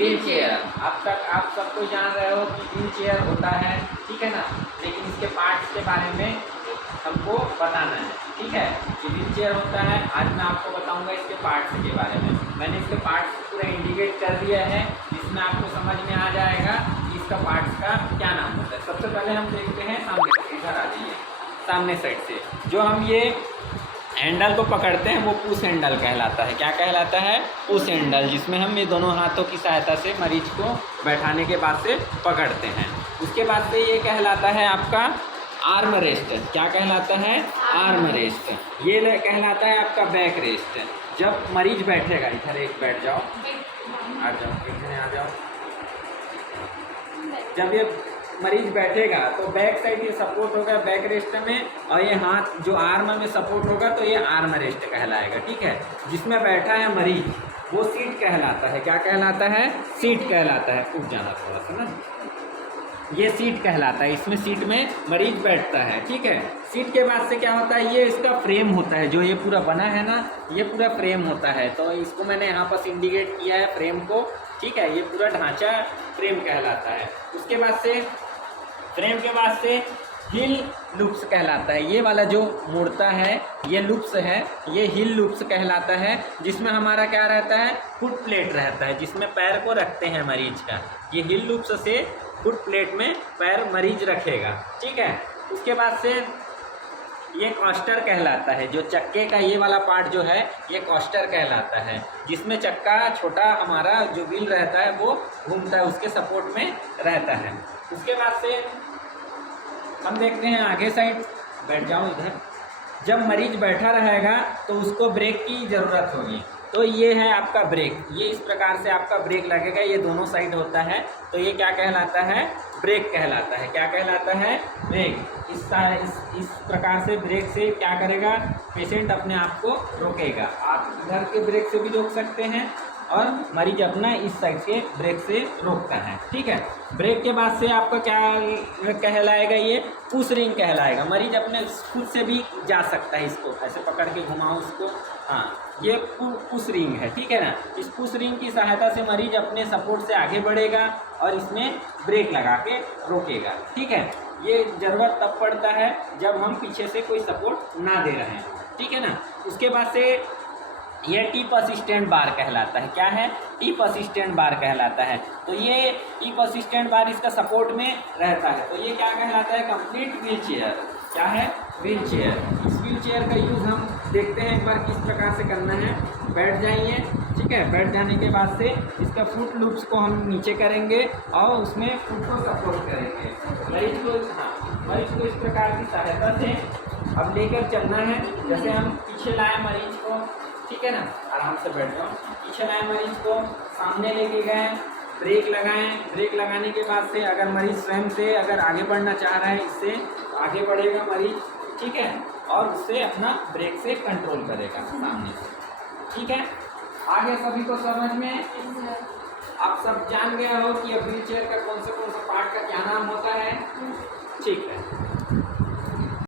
Wheel chair. अब तक आप सबको जान रहे हो कि व्हील चेयर होता है, ठीक है ना, लेकिन इसके पार्ट्स के बारे में हमको बताना है, ठीक है। ये व्हील चेयर होता है, आज मैं आपको बताऊंगा इसके पार्ट्स के बारे में। मैंने इसके पार्ट्स पूरा इंडिकेट कर दिया है, जिसमें आपको समझ में आ जाएगा कि इसका पार्ट्स का क्या नाम होता है। सबसे पहले हम देखते हैं सामने, इधर आ जाइए, सामने साइड से जो हम ये हैंडल को पकड़ते हैं वो पुश हैंडल कहलाता है। क्या कहलाता है? पुश हैंडल, जिसमें हम ये दोनों हाथों की सहायता से मरीज को बैठाने के बाद से पकड़ते हैं। उसके बाद से ये कहलाता है आपका आर्म रेस्ट। क्या कहलाता है? Arm rest. ये कहलाता है आपका बैक रेस्ट। जब मरीज बैठेगा, इधर एक बैठ जाओ, आ जाओ, इधर आ जाओ। जब ये मरीज बैठेगा तो बैक साइड ये सपोर्ट होगा बैक रेस्ट में, और ये हाथ जो आर्म में सपोर्ट होगा तो ये आर्म रेस्ट कहलाएगा, ठीक है। जिसमें बैठा है मरीज वो सीट कहलाता है। क्या कहलाता है? सीट कहलाता है। उठ जाना थोड़ा सा ना, ये सीट कहलाता है। इसमें सीट में मरीज बैठता है, ठीक है। सीट के बाद से क्या होता है, ये इसका फ्रेम होता है, जो ये पूरा बना है ना, ये पूरा फ्रेम होता है। तो इसको मैंने यहाँ पर इंडिकेट किया है फ्रेम को, ठीक है। ये पूरा ढांचा फ्रेम कहलाता है। उसके बाद से फ्रेम के बाद से हिल लूप्स कहलाता है। ये वाला जो मुड़ता है ये लूप्स है, ये हिल लूप्स कहलाता है। जिसमें हमारा क्या रहता है? फुट प्लेट रहता है, जिसमें पैर को रखते हैं मरीज का। ये हिल लूप्स से फुट प्लेट में पैर मरीज रखेगा, ठीक है। उसके बाद से ये कॉस्टर कहलाता है। जो चक्के का ये वाला पार्ट जो है ये कॉस्टर कहलाता है, जिसमें चक्का छोटा हमारा जो व्हील रहता है वो घूमता है, उसके सपोर्ट में रहता है। उसके बाद से हम देखते हैं आगे साइड, बैठ जाओ इधर। जब मरीज बैठा रहेगा तो उसको ब्रेक की ज़रूरत होगी, तो ये है आपका ब्रेक। ये इस प्रकार से आपका ब्रेक लगेगा, ये दोनों साइड होता है। तो ये क्या कहलाता है? ब्रेक कहलाता है। क्या कहलाता है? ब्रेक। इस प्रकार से ब्रेक से क्या करेगा? पेशेंट अपने आप को रोकेगा। आप इधर के ब्रेक से भी रोक सकते हैं और मरीज अपना इस साइड के ब्रेक से रोकता है, ठीक है। ब्रेक के बाद से आपका क्या कहलाएगा? ये पुश रिंग कहलाएगा। मरीज अपने खुद से भी जा सकता है, इसको ऐसे पकड़ के घुमाओ उसको, हाँ, ये पुश रिंग है, ठीक है ना। इस पुश रिंग की सहायता से मरीज अपने सपोर्ट से आगे बढ़ेगा और इसमें ब्रेक लगा के रोकेगा, ठीक है। ये ज़रूरत तब पड़ता है जब हम पीछे से कोई सपोर्ट ना दे रहे हैं, ठीक है ना। उसके बाद से ये टिप असिस्टेंट बार कहलाता है। क्या है? टिप असिस्टेंट बार कहलाता है। तो ये टिप असिस्टेंट बार इसका सपोर्ट में रहता है। तो ये क्या कहलाता है? Complete wheel chair. क्या है? Wheel chair. इस व्हील चेयर का यूज़ हम देखते हैं एक बार किस प्रकार से करना है। बैठ जाइए, ठीक है। बैठ जाने के बाद से इसका फुट लूप्स को हम नीचे करेंगे और उसमें फुट को सपोर्ट करेंगे। मरीज को, हाँ, मरीज को इस प्रकार की सहायता से अब लेकर चलना है। जैसे हम पीछे लाए मरीज को, ठीक है ना, आराम से बैठ जाओ। पीछे लाए मरीज को, सामने लेके गए, ब्रेक लगाएं। ब्रेक लगाने के बाद से अगर मरीज स्वयं से अगर आगे बढ़ना चाह रहा है, इससे आगे बढ़ेगा मरीज, ठीक है, और उससे अपना ब्रेक से कंट्रोल करेगा सामने से, ठीक है। आगे सभी को समझ में आप सब जान गए हो कि अब व्हील चेयर का कौन सा पार्ट का क्या नाम होता है, ठीक है।